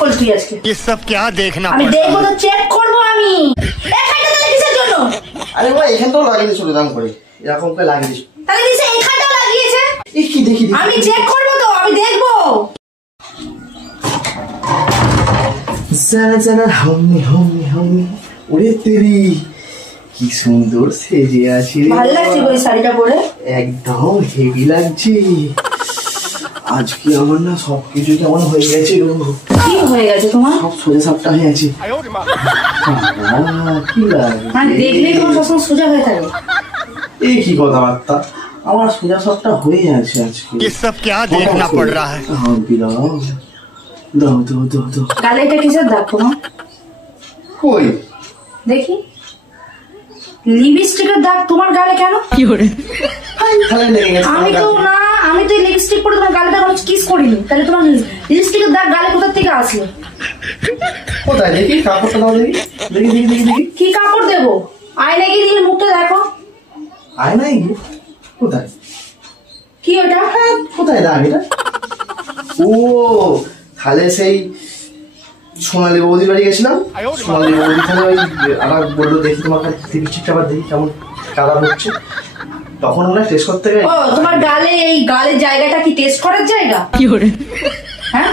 করলি তুই আজকে? ये सब क्या देखना আমি দেখবো তো, চেক করবো আমি। এখানটা তাহলে কিসের জন্য? আরে ভাই এখানটাও লাগিয়ে চলে দাম করে এরকম করে লাগিয়ে দিস। তাহলে দিছে এখানটাও লাগিয়েছে। এই কি দেখি আমি চেক করবো তো, আমি দেখবো। জানা জানা হাম্মি হাম্মি হাম্মি ওরে তেরি কি সুন্দর সেজে আছি রে। ভালো লাগছে ওই শাড়িটা পরে? একদম হেভি লাগছে। আজকে আমার না সবকিছু কেমন হয়ে গেছে গো। কি হয়ে গেছে তোমার? সব সোজা সাপটা হয়ে আছে। কি লাগে মানে দেখলেই তোমার সবসময় সোজা হয়ে থাকে। এই কি কথাবার্তা, আমার সোজা সাপটা হয়ে আছে আজকে। ये सब क्या देखना पड़ रहा है? দাও দাও দাও দাও। গালে এটা কিসের দাগ তোমার? কই দেখি। লিপস্টিকের দাগ তোমার গালে কেন? কি করে? আমি তো না, আমি তো লিপস্টিক পরে তোমার গালে দাগ কিস করিনি, তাহলে তোমার লিপস্টিকের দাগ গালে কোথা থেকে আসলো? কোথায় দেখি কাপড়টা দাও দেখি দেখি দেখি দেখি দেখি। কি কাপড় দেবো? আয়নায় গিয়ে নিজের মুখটা দেখো। আয়নায় গিয়ে? কোথায়? কি ওটা? কোথায় দাগ এটা? ও তাহলে সেই সোনালী বৌদির বাড়ি গেছিলাম, সোনালী বৌদি তাহলে ওই আমার বললো দেখি তোমার লিপস্টিকটা আবার দেখি কেমন কালার হচ্ছে, তখন ওরা টেস্ট করতে গেছে। ও তোমার গালে এই গালের জায়গাটা কি টেস্ট করার জায়গা? কি করে? হ্যাঁ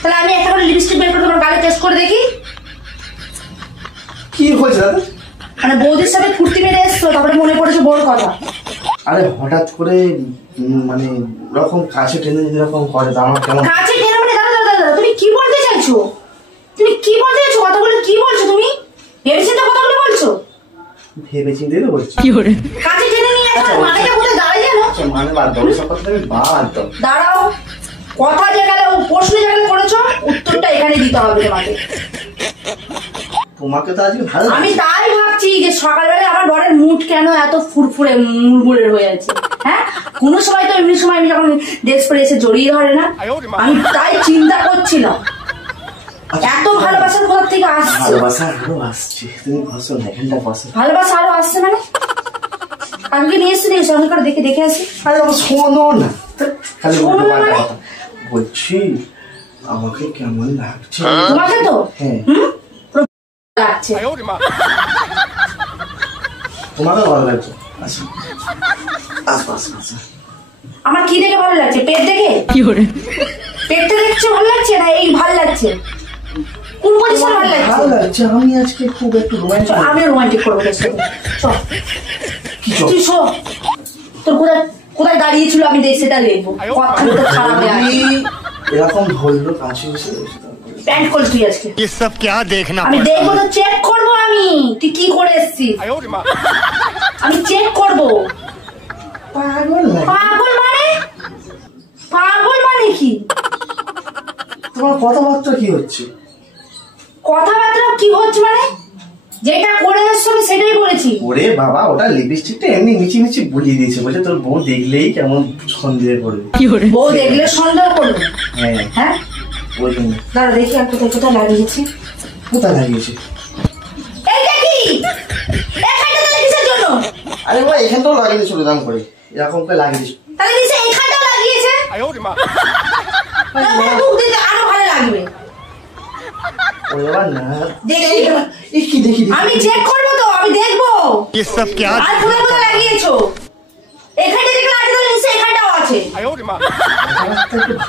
তাহলে আমি একটা করে লিপস্টিক বের করে তোমার গালে টেস্ট করে দেখি। কি হয়েছে দাদা? মানে বৌদির সাথে ফুর্তি মেরে এসছো, তারপরে মনে পড়েছে বড় কথা। আরে হঠাৎ করে মানে ওরকম কাছে টেনে যেরকম করে তা আমার কেমন কাছে টেনে মানে দাদা দাদা দাদা তুমি কি বলতে চাইছো? তুমি কি বলতে চাইছো? কথাগুলো কি বলছো তুমি? ভেবেচিন্তে কথাগুলো বলছো? ভেবে চিন্তে তো বলছি। কি করে কাছে টেনে নিয়ে আসো? মানেটা কোথায় দাঁড়াই জানো? মানে বাদ দাও সব কথা বাদ দাও। দাঁড়াও, কথা যে গেলে প্রশ্ন যেখানে করেছো উত্তরটা এখানে দিতে হবে তোমাকে। তোমাকে তো আজকে ভালো আমি তাই ভাবছি যে সকালবেলা আমার বরের মুড কেন এত ফুরফুরে মুড়মুড়ে হয়ে আছে। হ্যাঁ কোনো সময় তো এমনি সময় আমি যখন ড্রেস পরে এসে জড়িয়ে ধরে না, আমি তাই চিন্তা করছিলাম এত ভালোবাসার কোথা থেকে আসছে। ভালোবাসা আরো আসছে, তুমি বসো না এখানটা বসো। ভালোবাসা আরো আসছে মানে? কালকে নিয়ে এসে দিয়েছো, আমি করে দেখে দেখে আসি। আরে বাবা শোনো না, খালি শোনো না মানে? কথা বলছি আমাকে কেমন লাগছে। তোমাকে তো হ্যাঁ লাগছে। তোমাকে ভালো লাগছে। আচ্ছা আচ্ছা আচ্ছা আমার কি দেখে ভালো লাগছে? পেট দেখে? কি করে পেটটা দেখছো ভালো লাগছে না এই ভালো লাগছে? কোন পজিশন ভালো লাগছে? ভালো লাগছে। আমি আজকে খুব একটু রোমান্টিক। আমি রোমান্টিক করবো তোর সাথে। চল তুই শো, তোর কোথায় কোথায় দাঁড়িয়েছিল আমি দেখ সেটা দেখবো। কথাটা তো খারাপ এরকম ধরলো কাছে এসে প্যান্ট করলি তুই আজকে? ये सब क्या देखना আমি দেখবো তো, চেক করবো আমি তুই কি করে এসছিস। আমি চেক করবো। পাগল পাগল মানে? পাগল মানে কি? তোমার কথাবার্তা কি হচ্ছে? কথাবার্তা কি হচ্ছে মানে? যেটা করে এসছো আমি সেটাই বলেছি। ওরে বাবা ওটা লিপস্টিকটা এমনি মিচি মিচি বুলিয়ে দিয়েছে, বলছে তোর বউ দেখলেই কেমন সন্দেহ করবে। বউ দেখলে সন্দেহ করবে? হ্যাঁ হ্যাঁ ওই জন্য। দাঁড়া দেখি আর কোথায় কোথায় লাগিয়েছি। কোথায় লাগিয়েছে? এই দেখি এখানটা তাহলে কিসের জন্য? আরে ভাই এখানটাও লাগিয়ে দিয়েছিল দাম করে এরকম করে লাগিয়ে দিস। তাহলে দিছে এখানটাও লাগিয়েছে। মুখ দিতে আরো ভালো লাগবে। আমি চেক করবো তো, আমি দেখবো। ये सब क्या আর কোথায় কোথায় লাগিয়েছো? এখানটা যেগুলো আছে তাহলে নিশ্চয়ই এখানটাও আছে।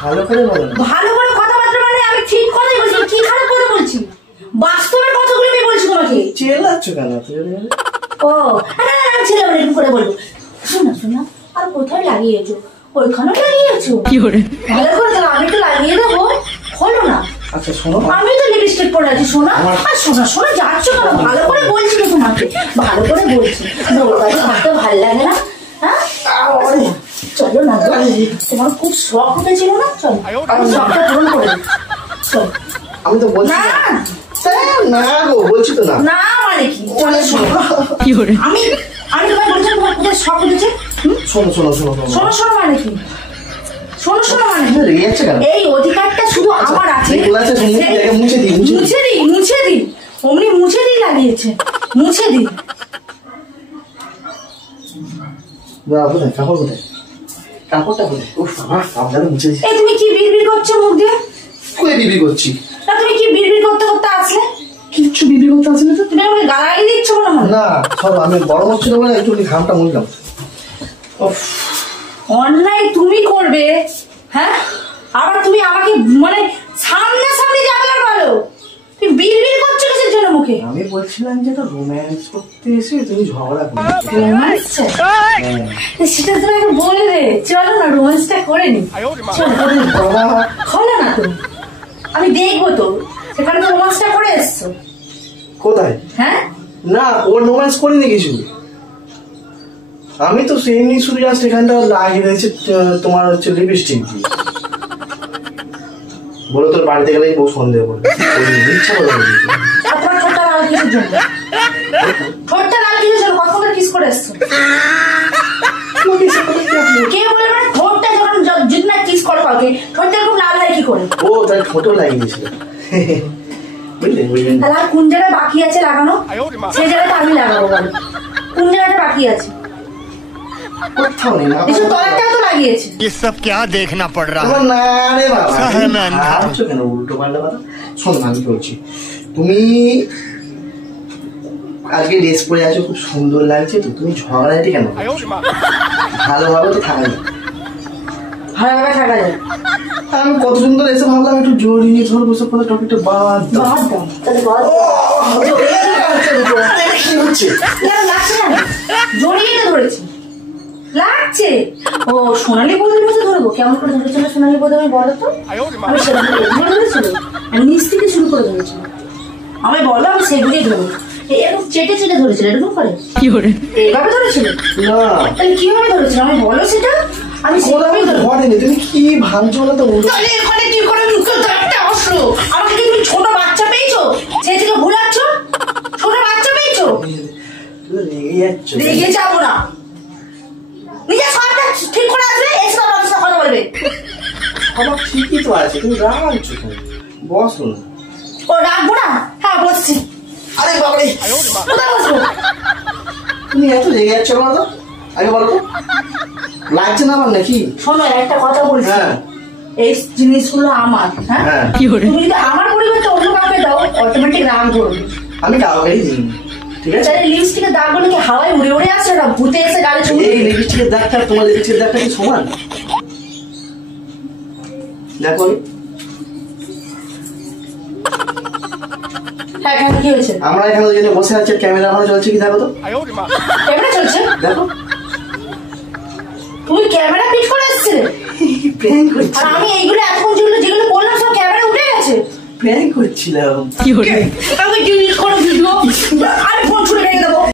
ভালো করে বলো। ভালো করে কথাবার্তা মানে আমি ঠিক কথাই বলছি, কি খারাপ কথা বলছি? বাস্তবের কথাগুলো আমি বলছি তোমাকে। চেল্লাচ্ছ কেন? ও না না না ছেলে এরকম করে বলবো। শোনা শোনা আর কোথায় লাগিয়েছো? ওইখানে লাগিয়েছো? কি করে ভালো করে তাহলে আমি তো লাগিয়ে দেবো। হলো না? আচ্ছা শোনো, আমি তো লিপস্টিক পরে আছি শোনা। আর শোনা শোনা যাচ্ছ কেন? ভালো করে বলছি তো তোমাকে, ভালো করে বলছি। বউর কাছে থাকতে ভালো লাগে না? হ্যাঁ চলো না, তোমার খুব শখ উঠেছিল না? চলো আমি শখটা পূরণ করে দিই। চল। আমি তো বলছি না না গো, বলছি তো না। না মানে কি? চলে শোনো কি করে আমি আমি তোমায় বলছি তোমার কোথায় শখ উঠেছে। শোনো শোনো শোনো শোনো শোনো মানে কি? শোনো শোনো মানে এই অধিকারটা শুধু আমার আছে। মুছে দিই মুছে দিই মুছে দিই অমনি মুছে দিই লাগিয়েছে। মুছে দিই। কাপড় কোথায়? কাপড়টা কোথায়? উফ বাবা কাপড়টা মুছে দিই। এই তুমি কি বিড়বিড় করছো মুখ দিয়ে? কই বিবি করছি? করছো বিবি করতে আসেনি তো? তুমি আমাকে গালাগালি দিচ্ছ না? না সব আমি গরম হচ্ছিল বলে একটু ঘামটা মুছলাম। অন্যায় তুমি করবে, হ্যাঁ? আবার তুমি আমাকে মানে সামনে সামনে যাবে আর বলো তুমি বিড়বিড় করছো কিসের জন্য মুখে? আমি বলছিলাম যে তো রোম্যান্স করতে এসে তুমি ঝগড়া করছো। রোম্যান্স? সেটা তুমি একটু বলবে, চলো না রোম্যান্সটা করে নি। চলো খোলো না তুমি, আমি দেখবো তো সেখানে তো রোম্যান্সটা করে এসছো। কোথায়? হ্যাঁ না ওর রোম্যান্স করিনি কিছু, আমি তো সেমনি শুধু জাস্ট এখানটা লাগিয়ে রয়েছে তোমার হচ্ছে লিপস্টিক দিয়ে। বলো তোর বাড়িতে গেলেই বউ সন্দেহ করবে, ইচ্ছা করে আপনার ঠোঁটটা লাল কিসের জন্য? ঠোঁটটা লাল কিসের জন্য? কত করে কিস করে এসছো? কে বলে মানে ঠোঁটটা যখন যদি না কিস করো কাউকে ঠোঁটটা এরকম লাল হয় কি করে? ও তাই ঠোঁটও লাগিয়ে দিয়েছিল। বুঝলেন বুঝলেন। তাহলে আর কোন জায়গায় বাকি আছে লাগানো? সেই জায়গাটা আমি লাগাবো, বলো কোন জায়গাটা বাকি আছে? কোথাও নেই না, এসব তলাটাও তো লাগিয়েছে। ये सब क्या देखना पड़ रहा है? না রে বাবা সাহমান খান। ভাবছো কেন উল্টো পাল্টা কথা? শোন আমি বলছি, তুমি আজকে ড্রেস পরে আছো খুব সুন্দর লাগছে তো, তুমি ঝগড়াটি কেন করছো? ভালোভাবে তো থাকা যায়, ভালোভাবে থাকা যায়। আমি কত সুন্দর এসে ভাবলাম একটু জড়িয়ে নিয়ে ধরবো সব কথা, টপিকটা বাদ দাও। বাদ দাও, তাহলে বাদ দাও। কি হচ্ছে? লাগছে না? জড়িয়ে ধরেছি, লাগছে। ও সোনালী বৌদির মধ্যে ধরবো? কেমন করে ধরেছিল সোনালী বৌদি আমি বলো তো? আমি সেরকম ধরেছিল, আমি নিচ থেকে শুরু করে ধরেছিল। আমি বলো আমি সেগুলোই ধরবো। এরকম চেটে চেটে ধরেছিল, এরকম করে কি করে এইভাবে ধরেছিল? না তাহলে কিভাবে ধরেছিল আমি বলো সেটা? আমি সেভাবেই ধরবো। তুমি কি ভাবছো না তো? তাহলে এখানে কি করে মুখে দাঁড়াতে আসলো? আমাকে কি তুমি ছোট বাচ্চা পেয়েছো? সেই থেকে ভুলাচ্ছ? ছোট বাচ্চা পেয়েছো? রেগে যাচ্ছ? রেগে যাবো না, নিজের সবটা ঠিক করে আসবে, এসে আমার সাথে কথা বলবে। আমার ঠিকই তো আছে, তুমি রাখছো কেন? বসো না। ও রাখবো না? হ্যাঁ বসছি। আরে বাবারে, কোথায় বসবো? তুমি এত রেগে যাচ্ছ না তো? আগে বলো তো, লাগছে না আমার নাকি? শোনো একটা কথা বলছি, হ্যাঁ এই জিনিসগুলো আমার, হ্যাঁ হ্যাঁ। তুমি যদি আমার পরিবর্তে অন্য কাউকে দাও অটোমেটিক রাগ করবে। আমি কাউকেই দিই, ঠিক আছে? তাহলে লিপস্টিকের দাগগুলো কি হাওয়ায় উড়ে উড়ে আসছে না ভূতে এসে গাড়ি চুমু? এই লিপস্টিকের দাগটা তোমার লিপস্টিকের দাগটা কি সমান? দেখো হ্যাঁ এখানে কি হয়েছে? আমরা এখানে দুজনে বসে আছি, ক্যামেরা ভালো চলছে কি দেখো তো? ক্যামেরা চলছে? দেখো তুমি ক্যামেরা ফিট করে এসেছিলে? প্র্যাঙ্ক করছি, আর আমি এইগুলো এখন যেগুলো বললাম সব ক্যামেরা উঠে গেছে। প্র্যাঙ্ক করছিলাম। কি হলো? আমি ডিলিট করে ভিডিও